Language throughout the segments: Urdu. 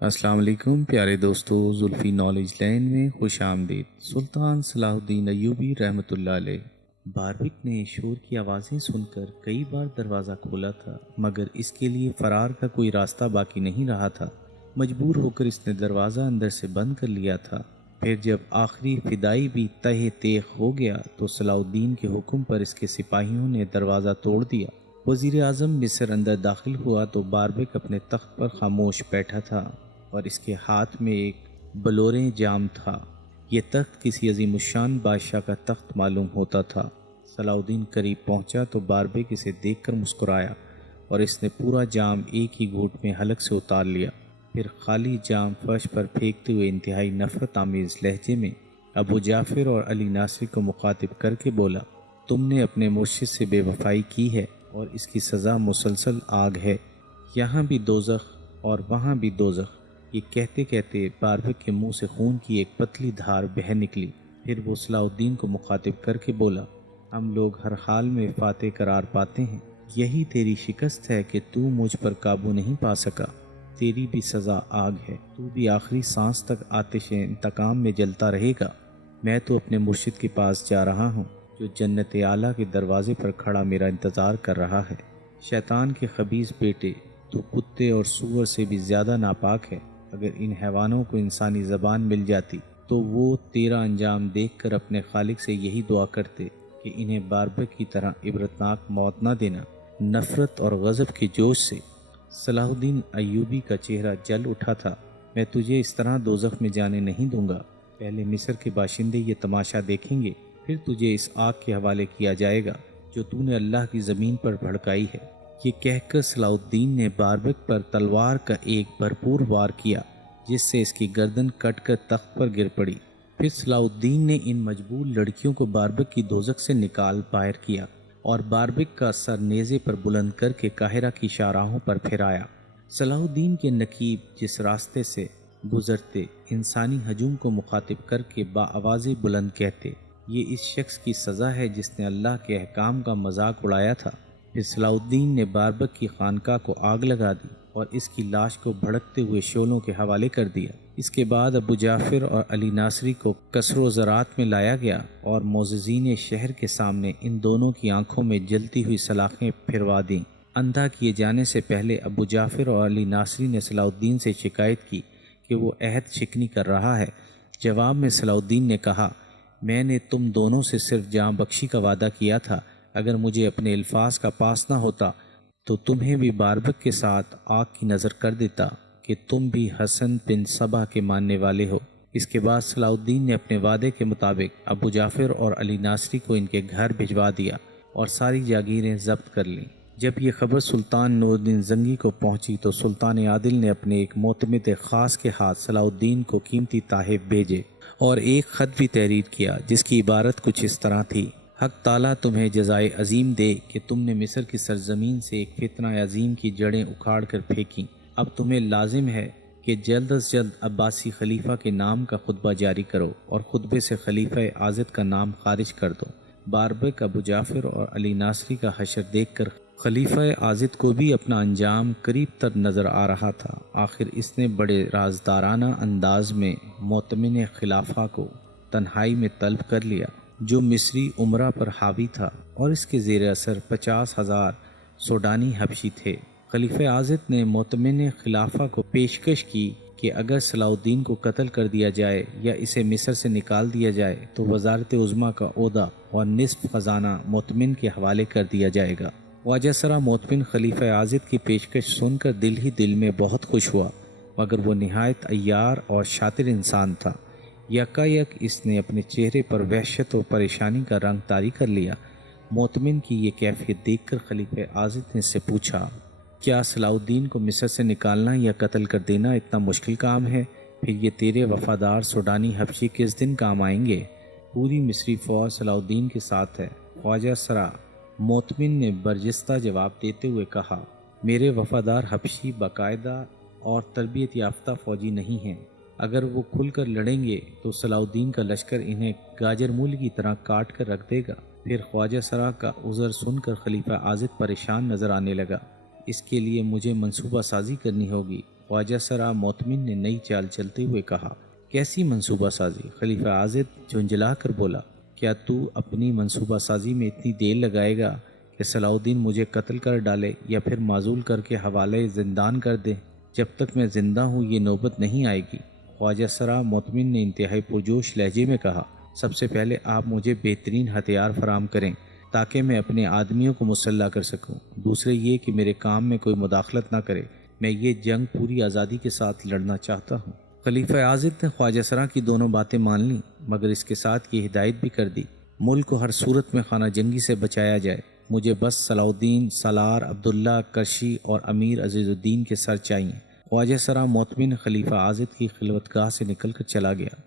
السلام علیکم پیارے دوستو، زلفی نالج لینڈ میں خوش آمدید۔ سلطان صلاح الدین ایوبی رحمۃ اللہ علیہ۔ باربک نے شور کی آوازیں سن کر کئی بار دروازہ کھولا تھا، مگر اس کے لیے فرار کا کوئی راستہ باقی نہیں رہا تھا۔ مجبور ہو کر اس نے دروازہ اندر سے بند کر لیا تھا۔ پھر جب آخری فدائی بھی تہہ تیغ ہو گیا تو صلاح الدین کے حکم پر اس کے سپاہیوں نے دروازہ توڑ دیا۔ وزیر اعظم مصر اندر داخل ہوا تو باربک اپنے تخت پر خاموش بیٹھا تھا اور اس کے ہاتھ میں ایک بلوریں جام تھا۔ یہ تخت کسی عظیم الشان بادشاہ کا تخت معلوم ہوتا تھا۔ صلاح الدین قریب پہنچا تو باربک اسے دیکھ کر مسکرایا اور اس نے پورا جام ایک ہی گھونٹ میں حلق سے اتار لیا۔ پھر خالی جام فرش پر پھینکتے ہوئے انتہائی نفرت آمیز لہجے میں ابو جعفر اور علی ناصری کو مخاطب کر کے بولا، تم نے اپنے مرشد سے بے وفائی کی ہے اور اس کی سزا مسلسل آگ ہے۔ یہاں بھی دوزخ اور وہاں بھی دوزخ۔ یہ کہتے کہتے باربک کے منہ سے خون کی ایک پتلی دھار بہہ نکلی۔ پھر وہ صلاح الدین کو مخاطب کر کے بولا، ہم لوگ ہر حال میں فاتح قرار پاتے ہیں، یہی تیری شکست ہے کہ تو مجھ پر قابو نہیں پا سکا۔ تیری بھی سزا آگ ہے، تو بھی آخری سانس تک آتش انتقام میں جلتا رہے گا۔ میں تو اپنے مرشد کے پاس جا رہا ہوں جو جنت اعلیٰ کے دروازے پر کھڑا میرا انتظار کر رہا ہے۔ شیطان کے خبیث بیٹے، تو کتے اور سور سے بھی زیادہ ناپاک ہے۔ اگر ان حیوانوں کو انسانی زبان مل جاتی تو وہ تیرا انجام دیکھ کر اپنے خالق سے یہی دعا کرتے کہ انہیں باربک کی طرح عبرتناک موت نہ دینا۔ نفرت اور غضب کے جوش سے صلاح الدین ایوبی کا چہرہ جل اٹھا تھا۔ میں تجھے اس طرح دوزخ میں جانے نہیں دوں گا۔ پہلے مصر کے باشندے یہ تماشا دیکھیں گے، پھر تجھے اس آگ کے حوالے کیا جائے گا جو تو نے اللہ کی زمین پر بھڑکائی ہے۔ یہ کہہ کر صلاح الدین نے باربک پر تلوار کا ایک بھرپور وار کیا جس سے اس کی گردن کٹ کر تخت پر گر پڑی۔ پھر صلاح الدین نے ان مجبور لڑکیوں کو باربک کی دوزخ سے نکال باہر کیا اور باربک کا سر نیزے پر بلند کر کے قاہرہ کی شاہراہوں پر پھرایا۔ صلاح الدین کے نقیب جس راستے سے گزرتے انسانی ہجوم کو مخاطب کر کے بآواز بلند کہتے، یہ اس شخص کی سزا ہے جس نے اللہ کے احکام کا مذاق اڑایا تھا۔ پھر صلاح الدین نے باربک کی خانقاہ کو آگ لگا دی اور اس کی لاش کو بھڑکتے ہوئے شعلوں کے حوالے کر دیا۔ اس کے بعد ابو جعفر اور علی ناصری کو قصر و زرات میں لایا گیا اور معززین شہر کے سامنے ان دونوں کی آنکھوں میں جلتی ہوئی سلاخیں پھروا دیں۔ اندھا کیے جانے سے پہلے ابو جعفر اور علی ناصری نے صلاح الدین سے شکایت کی کہ وہ عہد شکنی کر رہا ہے۔ جواب میں صلاح الدین نے کہا، میں نے تم دونوں سے صرف جاں بخشی کا وعدہ کیا تھا۔ اگر مجھے اپنے الفاظ کا پاس نہ ہوتا تو تمہیں بھی باربک کے ساتھ آگ کی نظر کر دیتا کہ تم بھی حسن بن صبا کے ماننے والے ہو۔ اس کے بعد صلاح الدین نے اپنے وعدے کے مطابق ابو جعفر اور علی ناصری کو ان کے گھر بھجوا دیا اور ساری جاگیریں ضبط کر لیں۔ جب یہ خبر سلطان نور الدین زنگی کو پہنچی تو سلطان عادل نے اپنے ایک معتمد خاص کے ہاتھ صلاح الدین کو قیمتی تحائف بھیجے اور ایک خط بھی تحریر کیا جس کی عبارت کچھ اس طرح تھی، حق تعالیٰ تمہیں جزائے عظیم دے کہ تم نے مصر کی سرزمین سے ایک فتنہ عظیم کی جڑیں اکھاڑ کر پھینکیں۔ اب تمہیں لازم ہے کہ جلد از جلد عباسی خلیفہ کے نام کا خطبہ جاری کرو اور خطبے سے خلیفہ عاضد کا نام خارج کر دو۔ باربک، ابو جعفر اور علی ناصری کا حشر دیکھ کر خلیفہ عاضد کو بھی اپنا انجام قریب تر نظر آ رہا تھا۔ آخر اس نے بڑے رازدارانہ انداز میں معتمن خلافہ کو تنہائی میں طلب کر لیا جو مصری امرا پر حاوی تھا اور اس کے زیر اثر 50,000 سوڈانی حبشی تھے۔ خلیفہ عاضد نے معتمن خلافہ کو پیشکش کی کہ اگر صلاح الدین کو قتل کر دیا جائے یا اسے مصر سے نکال دیا جائے تو وزارت عظمیٰ کا عہدہ اور نصف خزانہ معتمن کے حوالے کر دیا جائے گا۔ خواجہ سرا معتمن خلیفہ عاضد کی پیشکش سن کر دل ہی دل میں بہت خوش ہوا، مگر وہ نہایت عیار اور شاطر انسان تھا۔ یکایک اس نے اپنے چہرے پر وحشت اور پریشانی کا رنگ طاری کر لیا۔ معتمن کی یہ کیفیت دیکھ کر خلیفہ عاضد نے اس سے پوچھا، کیا صلاح الدین کو مصر سے نکالنا یا قتل کر دینا اتنا مشکل کام ہے؟ پھر یہ تیرے وفادار سوڈانی حبشی کس دن کام آئیں گے؟ پوری مصری فوج صلاح الدین کے ساتھ ہے۔ خواجہ سرا معتمن نے برجستہ جواب دیتے ہوئے کہا، میرے وفادار حبشی باقاعدہ اور تربیت یافتہ فوجی نہیں ہیں۔ اگر وہ کھل کر لڑیں گے تو صلاح الدین کا لشکر انہیں گاجر مولی کی طرح کاٹ کر رکھ دے گا۔ پھر خواجہ سرا کا عذر سن کر خلیفہ عاضد پریشان نظر آنے لگا۔ اس کے لیے مجھے منصوبہ سازی کرنی ہوگی۔ خواجہ سرا مؤتمن نے نئی چال چلتے ہوئے کہا، کیسی منصوبہ سازی؟ خلیفہ عاضد جھنجھلا کر بولا، کیا تو اپنی منصوبہ سازی میں اتنی دیر لگائے گا کہ صلاح الدین مجھے قتل کر ڈالے یا پھر معزول کر کے حوالے زندان کر دے؟ جب تک میں زندہ ہوں یہ نوبت نہیں آئے گی۔ خواجہ سرا مؤتمن نے انتہائی پرجوش لہجے میں کہا، سب سے پہلے آپ مجھے بہترین ہتھیار فراہم کریں تاکہ میں اپنے آدمیوں کو مسلح کر سکوں۔ دوسرے یہ کہ میرے کام میں کوئی مداخلت نہ کرے، میں یہ جنگ پوری آزادی کے ساتھ لڑنا چاہتا ہوں۔ خلیفہ عاضد نے خواجہ سرا کی دونوں باتیں مان لیں، مگر اس کے ساتھ یہ ہدایت بھی کر دی، ملک کو ہر صورت میں خانہ جنگی سے بچایا جائے، مجھے بس صلاح الدین، سالار، عبداللہ، کرشی اور امیر عزیز الدین کے سر چاہیے۔ خواجہ سرا مؤتمن خلیفہ عاضد کی خلوتگاہ سے نکل کر چلا گیا۔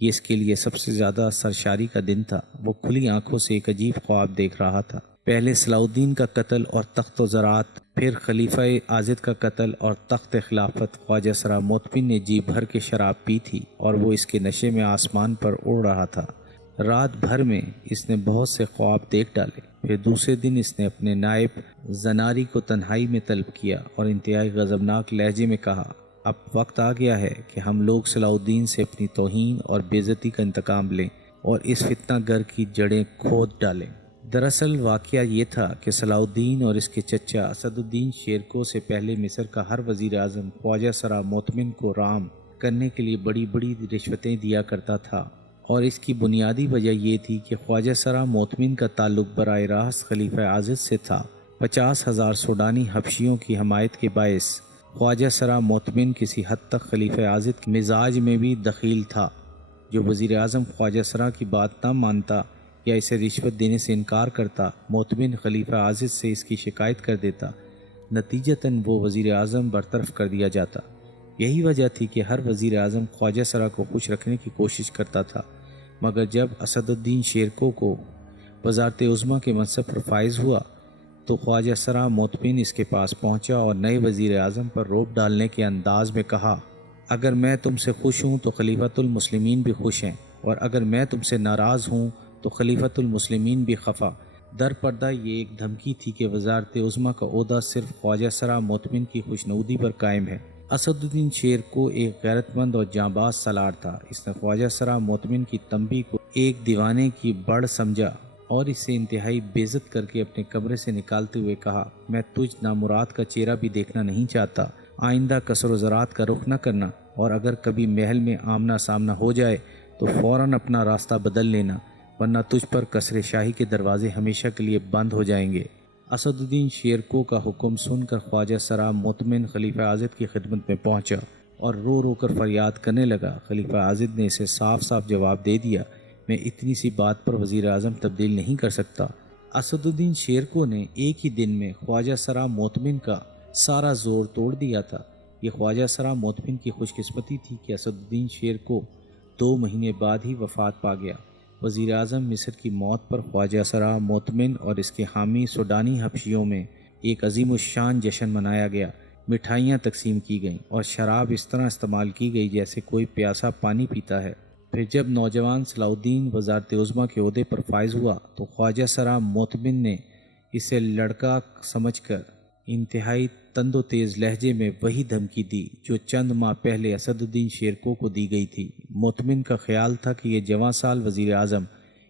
یہ اس کے لیے سب سے زیادہ سرشاری کا دن تھا۔ وہ کھلی آنکھوں سے ایک عجیب خواب دیکھ رہا تھا، پہلے صلاح الدین کا قتل اور تخت و زرات، پھر خلیفہ عاضد کا قتل اور تخت خلافت۔ خواجہ سرا مؤتمن نے جی بھر کے شراب پی تھی اور وہ اس کے نشے میں آسمان پر اڑ رہا تھا۔ رات بھر میں اس نے بہت سے خواب دیکھ ڈالے۔ پھر دوسرے دن اس نے اپنے نائب زناری کو تنہائی میں طلب کیا اور انتہائی غضبناک لہجے میں کہا، اب وقت آ گیا ہے کہ ہم لوگ صلاح الدین سے اپنی توہین اور بے عزتی کا انتقام لیں اور اس فتنہ گر کی جڑیں کھود ڈالیں۔ دراصل واقعہ یہ تھا کہ صلاح الدین اور اس کے چچا اسد الدین شیرکو سے پہلے مصر کا ہر وزیر اعظم خواجہ سرا مؤتمن کو رام کرنے کے لیے بڑی بڑی رشوتیں دیا کرتا تھا، اور اس کی بنیادی وجہ یہ تھی کہ خواجہ سرا مؤتمن کا تعلق براہ راست خلیفہ عاضد سے تھا۔ 50,000 سوڈانی حبشیوں کی حمایت کے باعث خواجہ سرا مؤتمن کسی حد تک خلیفہ عاضد کے مزاج میں بھی دخیل تھا۔ جو وزیر اعظم خواجہ سرا کی بات نہ مانتا یا اسے رشوت دینے سے انکار کرتا، مؤتمن خلیفہ عاضد سے اس کی شکایت کر دیتا، نتیجتاً وہ وزیر اعظم برطرف کر دیا جاتا۔ یہی وجہ تھی کہ ہر وزیر اعظم خواجہ سرا کو خوش رکھنے کی کوشش کرتا تھا، مگر جب اسد الدین شیرکو کو وزارت عظمیٰ کے منصب پر فائز ہوا تو خواجہ سرا مؤتمن اس کے پاس پہنچا اور نئے وزیر اعظم پر روب ڈالنے کے انداز میں کہا، اگر میں تم سے خوش ہوں تو خلیفۃ المسلمین بھی خوش ہیں، اور اگر میں تم سے ناراض ہوں تو خلیفۃ المسلمین بھی خفا۔ در پردہ یہ ایک دھمکی تھی کہ وزارت عظمیٰ کا عہدہ صرف خواجہ سرا مؤتمن کی خوشنودی پر قائم ہے۔ اسد الدین شیرکو ایک غیرت مند اور جانباز سالار تھا۔ اس نے خواجہ سرا مؤتمن کی تنبیہ کو ایک دیوانے کی بڑھ سمجھا اور اسے انتہائی بے عزت کر کے اپنے کمرے سے نکالتے ہوئے کہا، میں تجھ نامراد کا چہرہ بھی دیکھنا نہیں چاہتا، آئندہ کسر و زرات کا رخ نہ کرنا، اور اگر کبھی محل میں آمنا سامنا ہو جائے تو فوراً اپنا راستہ بدل لینا، ورنہ تجھ پر قصر شاہی کے دروازے ہمیشہ کے لیے بند ہو جائیں گے۔ اسد الدین شیرکو کا حکم سن کر خواجہ سرا مؤتمن خلیفہ عاضد کی خدمت میں پہنچا اور رو رو کر فریاد کرنے لگا۔ خلیفہ عاضد نے اسے صاف صاف جواب دے دیا، میں اتنی سی بات پر وزیر اعظم تبدیل نہیں کر سکتا۔ اسد الدین شیرکو نے ایک ہی دن میں خواجہ سرا مؤتمن کا سارا زور توڑ دیا تھا۔ یہ خواجہ سرا مؤتمن کی خوش قسمتی تھی کہ اسد الدین شیرکو 2 مہینے بعد ہی وفات پا گیا۔ وزیر اعظم مصر کی موت پر خواجہ سرا مؤتمن اور اس کے حامی سوڈانی حبشیوں میں ایک عظیم الشان جشن منایا گیا۔ مٹھائیاں تقسیم کی گئیں اور شراب اس طرح استعمال کی گئی جیسے کوئی پیاسا پانی پیتا ہے۔ پھر جب نوجوان صلاح الدین وزارت عظمیٰ کے عہدے پر فائز ہوا تو خواجہ سرا مؤتمن نے اسے لڑکا سمجھ کر انتہائی تند و تیز لہجے میں وہی دھمکی دی جو چند ماہ پہلے اسد الدین شیرکو کو دی گئی تھی۔ مؤتمن کا خیال تھا کہ یہ جواں سال وزیر اعظم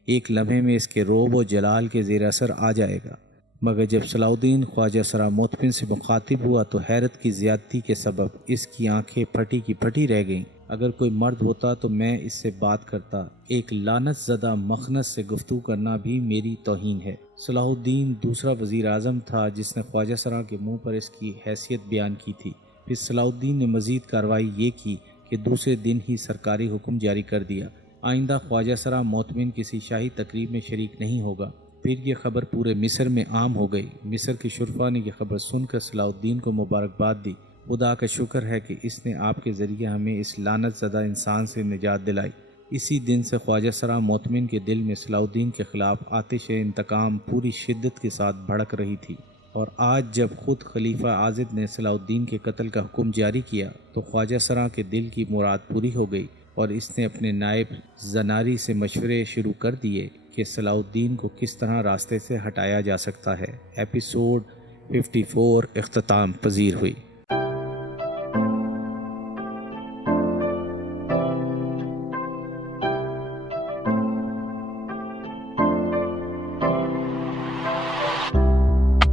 ایک لمحے میں اس کے روب و جلال کے زیر اثر آ جائے گا، مگر جب صلاح الدین خواجہ سرا مؤتمن سے مخاطب ہوا تو حیرت کی زیادتی کے سبب اس کی آنکھیں پھٹی کی پھٹی رہ گئیں۔ اگر کوئی مرد ہوتا تو میں اس سے بات کرتا، ایک لعنت زدہ مخنث سے گفتگو کرنا بھی میری توہین ہے۔ صلاح الدین دوسرا وزیر اعظم تھا جس نے خواجہ سرا کے منہ پر اس کی حیثیت بیان کی تھی۔ پھر صلاح الدین نے مزید کارروائی یہ کی کہ دوسرے دن ہی سرکاری حکم جاری کر دیا، آئندہ خواجہ سرا مؤتمن کسی شاہی تقریب میں شریک نہیں ہوگا۔ پھر یہ خبر پورے مصر میں عام ہو گئی۔ مصر کے شرفاء نے یہ خبر سن کر صلاح الدین کو مبارکباد دی۔ خدا کا شکر ہے کہ اس نے آپ کے ذریعے ہمیں اس لعنت زدہ انسان سے نجات دلائی۔ اسی دن سے خواجہ سرا مؤتمن کے دل میں صلاح الدین کے خلاف آتش انتقام پوری شدت کے ساتھ بھڑک رہی تھی، اور آج جب خود خلیفہ عاضد نے صلاح الدین کے قتل کا حکم جاری کیا تو خواجہ سرا کے دل کی مراد پوری ہو گئی، اور اس نے اپنے نائب زناری سے مشورے شروع کر دیے کہ صلاح الدین کو کس طرح راستے سے ہٹایا جا سکتا ہے۔ ایپیسوڈ 54 اختتام پذیر ہوئی۔